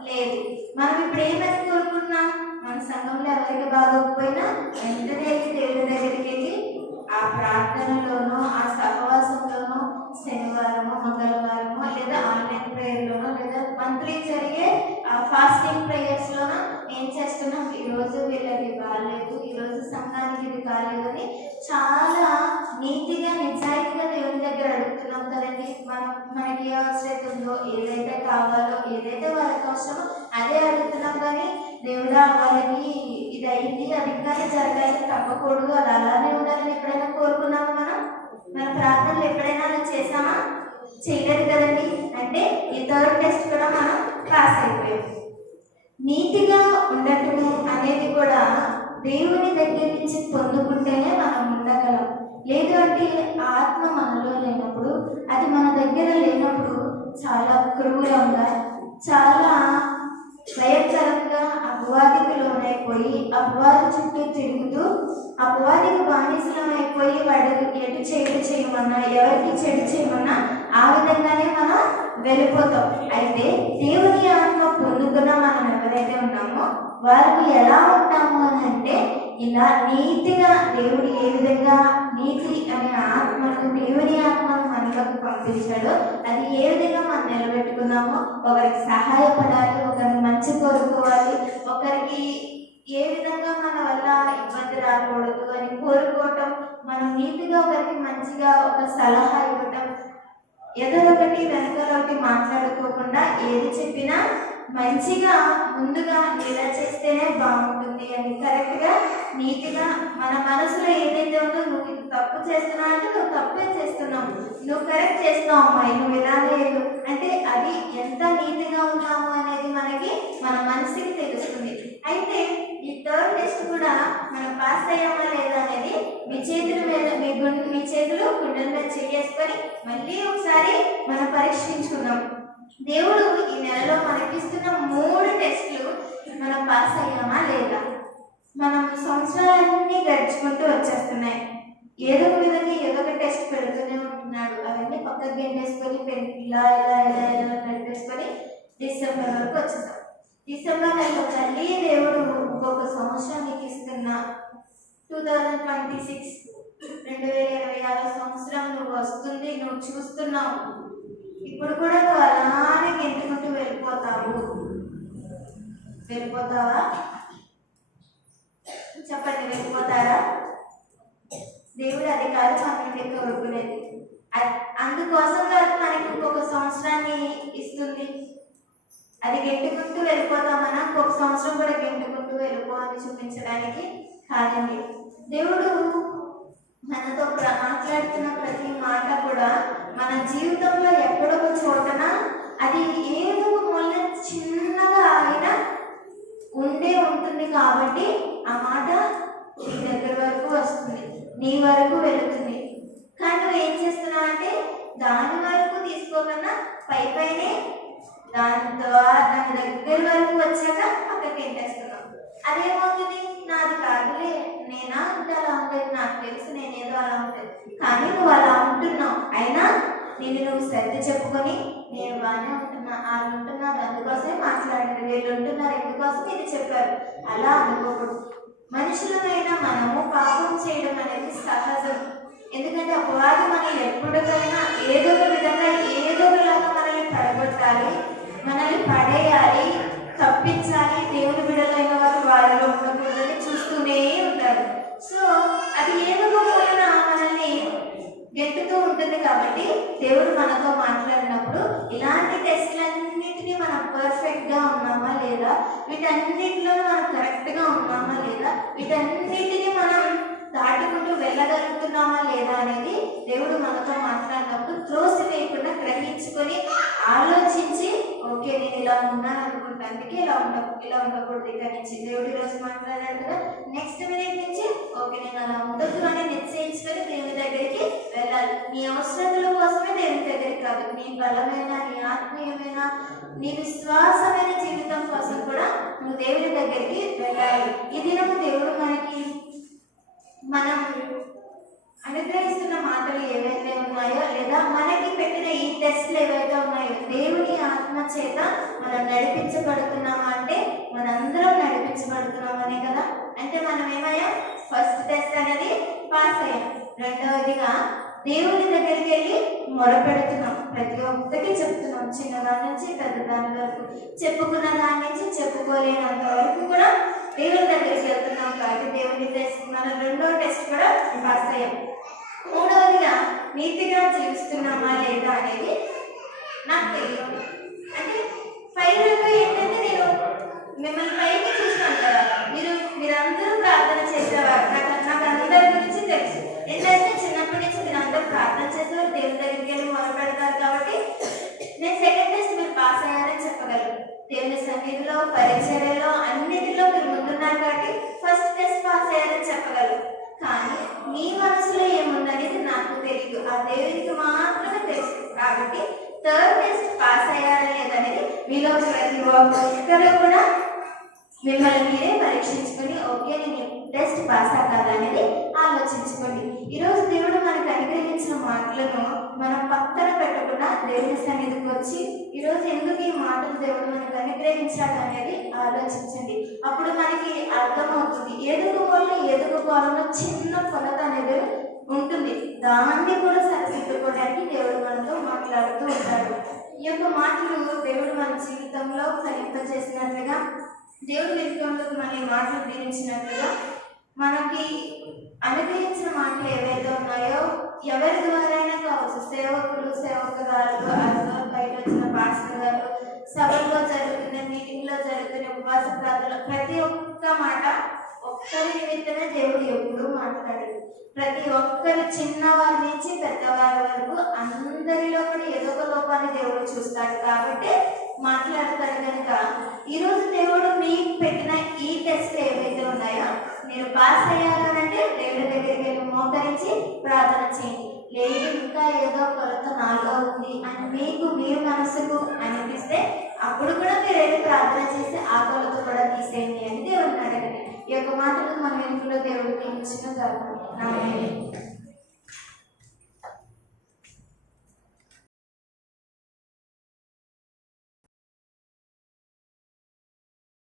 లేదు. మనం ఇప్పుడు ఏమని కోరుకుంటున్నాం? మన సంఘంలో ఎవరికి బాగోకపోయినా వెంటనే దేవుడి దగ్గరికి వెళ్ళి ఆ ప్రార్థనలోనో ఆ సహవాసంలోనో శనివారమో మంగళవారమో లేదా ఆన్లైన్ ప్రేయర్ ఇది కాలేదు అని చాలా నీతిగా నిజాయితీగా దేవుని దగ్గర అడుగుతున్నాం కదండి. మనకి ఏ అవసరం ఉందో, ఏదైతే కావాలో, ఏదైతే వాళ్ళకి అవసరమో అదే అడుగుతున్నాం. కానీ దేవుడా వాళ్ళకి ఇది అయింది, అది కానీ జరగాలి, తప్పకూడదు, అది అలానే ఉండాలని ఎప్పుడైనా కోరుకున్నామా? మన ప్రార్థనలు ఎప్పుడైనా అలా చేసామా? చేయలేదు కదండి. అంటే ఈ థర్డ్ టెస్ట్ కూడా మనం పాస్ అయిపోయాం. నీతిగా ఉండటము అనేది కూడా దేవుని దగ్గర నుంచి పొందుకుంటేనే మనం ఉండగలం. లేదు అంటే ఆత్మ మనలో లేనప్పుడు, అది మన దగ్గర లేనప్పుడు చాలా క్రూరంగా, చాలా భయంకరంగా అపవాదికి లోనైపోయి, అపవాది చుట్టూ తిరుగుతూ అపవాదికి బానిసలం అయిపోయి, వాడు ఎటు చేయమన్నా, ఎవరికి చెడు చేయమన్నా ఆ విధంగానే మనం వెళ్ళిపోతాం. అయితే దేవుని ఆత్మ పొందుకున్న మనం ఎవరైతే ఉన్నామో వారికి ఎలా ఉంటాము అని అంటే, ఇలా నీతిగా దేవుడు ఏ విధంగా నీతి అనే ఆత్మను, దేవుని ఆత్మను మనలోకి పంపించాడో అది ఏ విధంగా మనం నిలబెట్టుకున్నామో, ఒకరికి సహాయపడాలి, ఒకరికి మంచి కోరుకోవాలి, ఒకరికి ఏ విధంగా మన వల్ల ఇబ్బంది రాకూడదు అని కోరుకోవటం, మనం నీతిగా ఒకరికి మంచిగా ఒక సలహా ఇవ్వటం, ఎదరొకటి వెనకాలొకటి మాట్లాడుకోకుండా ఏది చెప్పినా మంచిగా ముందుగా ఇలా చేస్తేనే బాగుంటుంది అని కరెక్ట్గా నీట్గా మన మనసులో ఏదైతే ఉందో, నువ్వు ఇది తప్పు చేస్తున్నావు అంటే నువ్వు తప్పే చేస్తున్నావు, నువ్వు కరెక్ట్ చేస్తున్నావు అమ్మాయి, నువ్వు ఇలానే లేదు అంటే అది ఎంత నీట్గా ఉన్నాము అనేది మనకి మన మనసుకి తెలుస్తుంది. అయితే ఈ థర్డ్ టెస్ట్ కూడా మనం పాస్ అయ్యామా లేదా అనేది మీ చేతుల మీద, మీ చేతులు గుండెల మీద చేసుకొని మళ్ళీ ఒకసారి మనం పరీక్షించుకుందాం. దేవుడు ఈ నెలలో మనకిస్తున్న 3 టెస్టులు మనం పాస్ అయ్యామా లేదా? మనం సంవత్సరాలన్నీ గడుచుకుంటూ వచ్చేస్తున్నాయి, ఏదో ఒక విధంగా ఏదో ఒక టెస్ట్ పెడుతూనే ఉంటున్నాడు. అవన్నీ పక్కకు గెంటేసుకొని ఇలా ఇలా ఇలా ఇలా నడిపేసుకొని డిసెంబర్ వరకు వచ్చేసాం. డిసెంబర్ నెలలో తల్లి దేవుడు ఇంకొక సంవత్సరం నీకు ఇస్తున్నా, 2026 2026 సంవత్సరం నువ్వు వస్తుంది, నువ్వు చూస్తున్నావు. ఇప్పుడు కూడా నువ్వు అలానే గెంటుకుంటూ వెళ్ళిపోతావా? చెప్పండి, వెళ్ళిపోతారా? దేవుడు అది కాదు మనకి కోరుకునేది. అందుకోసం కాదు మనకి ఇంకొక సంవత్సరాన్ని ఇస్తుంది. అది గెంటుకుంటూ వెళ్ళిపోతామన్నా ఇంకొక సంవత్సరం కూడా గెంటుకుంటూ వెళ్ళిపోవాలని చూపించడానికి కాదండి. దేవుడు మనతో మాట్లాడుతున్న ప్రతి మాట కూడా మన జీవితంలో ఎక్కడో ఒక చోటన అది ఏదో ఒక మూల చిన్నగా అయినా ఉంటుంది కాబట్టి ఆ మాట నీ దగ్గర వరకు వస్తుంది, నీ వరకు వెళుతుంది. కానీ నువ్వు ఏం చేస్తున్నావు అంటే దాని వరకు తీసుకోకుండా పైనే దాని దగ్గర వరకు వచ్చాక పక్కకి ఎంటేస్తున్నావు. అదేమవుతుంది? నాది కాదులే, నేనా అంటే అలా ఉండేది, నాకు తెలుసు నేనేదో అలా ఉంటుంది. కానీ నువ్వు అలా ఉంటున్నావు. అయినా నువ్వు శ్రద్ధ చెప్పుకొని నేను బాగానే ఉంటున్నా, వాళ్ళు ఉంటున్నారు అందుకోసమే మాట్లాడారు, వీళ్ళు ఉంటున్నారు ఎందుకోసం ఇది చెప్పారు, అలా అనుకోకూడదు. మనుషులమైనా మనము పాపం చేయడం అనేది సహజం. ఎందుకంటే అపవాది మనం ఎప్పటికైనా ఏదో ఒక విధంగా ఏదో ఒకలాగా మనల్ని పడగొట్టాలి, మనల్ని పడేయాలి, తప్పించాలి, దేవుని బిడ్డలైన వారు వారిలో ఉండకూడదని చూస్తూనే ఉంటారు. సో అది ఏదో ఒక మూలన మనల్ని గెంటుతూ ఉంటుంది. కాబట్టి దేవుడు మనతో మాట్లాడినప్పుడు ఇలాంటి టెస్ట్లన్నిటినీ మనం పర్ఫెక్ట్గా ఉన్నామా లేదా, వీటన్నిటిలో మనం కరెక్ట్గా ఉన్నామా లేదా, వీటన్నిటినీ మనం దాటుకుంటూ వెళ్ళగలుగుతున్నామా లేదా అనేది దేవుడు మనతో మాట్లాడినప్పుడు త్రోసి వేయకుండా గ్రహించుకొని ఆలోచించి, ఓకే నేను ఇలా ఉన్నాను అనుకుంటా, అందుకే ఇలా ఉండకూడదు, ఇక్కడ నుంచి దేవుడి రోజు మాట్లాడాడు కదా, నెక్స్ట్ మినిట్ నుంచి ఓకే నేను అలా ఉండదు అని నిశ్చయించుకొని దేవుని దగ్గరికి వెళ్ళాలి. నీ అవసరతల కోసమే దేవుని దగ్గరికి కాదు, నీ బలమైన, నీ ఆత్మీయమైన, నీ విశ్వాసమైన జీవితం కోసం కూడా నువ్వు దేవుని దగ్గరికి వెళ్ళాలి. ఈ దినము దేవుడు మనం అనుగ్రహిస్తున్న మాటలు ఏవైతే ఉన్నాయో లేదా మనకి పెట్టిన ఈ టెస్ట్లు ఏవైతే ఉన్నాయో దేవుని ఆత్మ చేత మనం నడిపించబడుతున్నామా అంటే మనందరం నడిపించబడుతున్నామనే కదా. అంటే మనం ఏమయ్యాం? ఫస్ట్ టెస్ట్ అనేది పాస్ అయ్యాం. రెండవదిగా దేవుని దగ్గరికి వెళ్ళి మొరపెడుతున్నాం, ప్రతి ఒక్కటి చెప్తున్నాం, చిన్నదాని నుంచి పెద్దదాని వరకు, చెప్పుకున్న దాని నుంచి చెప్పుకోలేనంత వరకు కూడా దేవుని దగ్గరికి వెళ్తున్నాం కాబట్టి దేవుని టెస్ట్ మన రెండో టెస్ట్ కూడా పాస్ అయ్యాం. మూడవదిగా నీతిగా జీవిస్తున్నామా లేదా అనేది నాకు తెలియదు. అంటే ఫైనల్గా ఏంటంటే నేను మిమ్మల్ని పైకి చూసినాను కదా, మీరందరూ ప్రార్థన చేసేవారు. నాకు అందరి గురించి తెలుసు. ఏంటంటే చిన్నప్పటి నుంచి మీరు అందరూ ప్రార్థన చేసేవారు, దేవుని దగ్గరికి వెళ్ళి మొదలుపెడతారు. కాబట్టి నేను సెకండ్ టెస్ట్ మీరు పాస్ అయ్యారని చెప్పగలను. దేవుని సన్నిధిలో, పరిచర్యలో అన్నిటిలో మీరు ముందున్నారు కాబట్టి ఫస్ట్ టెస్ట్ పాస్ అయ్యారని చెప్పగలను. కానీ మీ మనసులో ఏముందనేది నాకు తెలియదు, ఆ దేవునికి మాత్రమే తెలుసు. కాబట్టి థర్డ్ టెస్ట్ పాస్ అయ్యారా లేదనేది మీలో ప్రతి ఒక్కరు కూడా మిమ్మల్ని మీరే పరీక్షించుకొని, ఓకే నేను టెస్ట్ పాస్ అవ్వాలి అనేది ఆలోచించుకోండి. ఈరోజు దేవుడు మనకు అనుగ్రహించిన మాటలను మనం పక్కన పెట్టకుండా దేవుని సన్నిధికి వచ్చి ఈరోజు ఎందుకు ఈ మాటలు దేవుడు మనకు అనుగ్రహించాడు అనేది ఆలోచించండి. అప్పుడు మనకి అర్థమవుతుంది ఎదుగుకోవాలన్న చిన్న కొలత అనేది ఉంటుంది. దాన్ని కూడా సరిదిద్దుకోవడానికి దేవుడు మనతో మాట్లాడుతూ ఉంటాడు. ఈ యొక్క మాటలు దేవుడు మన జీవితంలో ఫలింపజేసినట్లుగా, దేవుడి విషయంలో మన మాటలు దీవించినట్లుగా, మనకి అనుగ్రహించిన మాటలు ఏవైతే ఉన్నాయో ఎవరి ద్వారైనా కావచ్చు, సేవకురాలు, అసలు బయట వచ్చిన పాస్టర్ గారు, సభల్లో జరుగుతున్న మీటింగ్లో జరుగుతున్న ఉపవాస ప్రార్థనలు, ప్రతి ఒక్క మాట ఒక్కరి నిమిత్తమే దేవుడు ఎప్పుడూ మాట్లాడాడు. ప్రతి ఒక్కరు చిన్నవారి నుంచి పెద్దవారి వరకు అందరిలో కూడా ఏదో ఒక లోపాన్ని దేవుడు చూస్తాడు కాబట్టి మాట్లాడతాడు. కనుక ఈరోజు దేవుడు మీకు పెట్టిన ఈ టెస్ట్ ఏవైతే ఉన్నాయో మీరు పాస్ అయ్యారంటే దేవుడి దగ్గరికి వెళ్ళి మోకరించి ప్రార్థన చేయండి. లేదు ఇంకా ఏదో కొలత నాలో ఉంది అని మీరు మనసుకు అనిపిస్తే అప్పుడు కూడా మీరు వెళ్ళి ప్రార్థన చేసి ఆ కొలత కూడా తీసేయండి అని దేవుడిని అడగండి. ఈ యొక్క మాటలు మన వెనుకలో దేవుడికి ఇచ్చిన కారణం.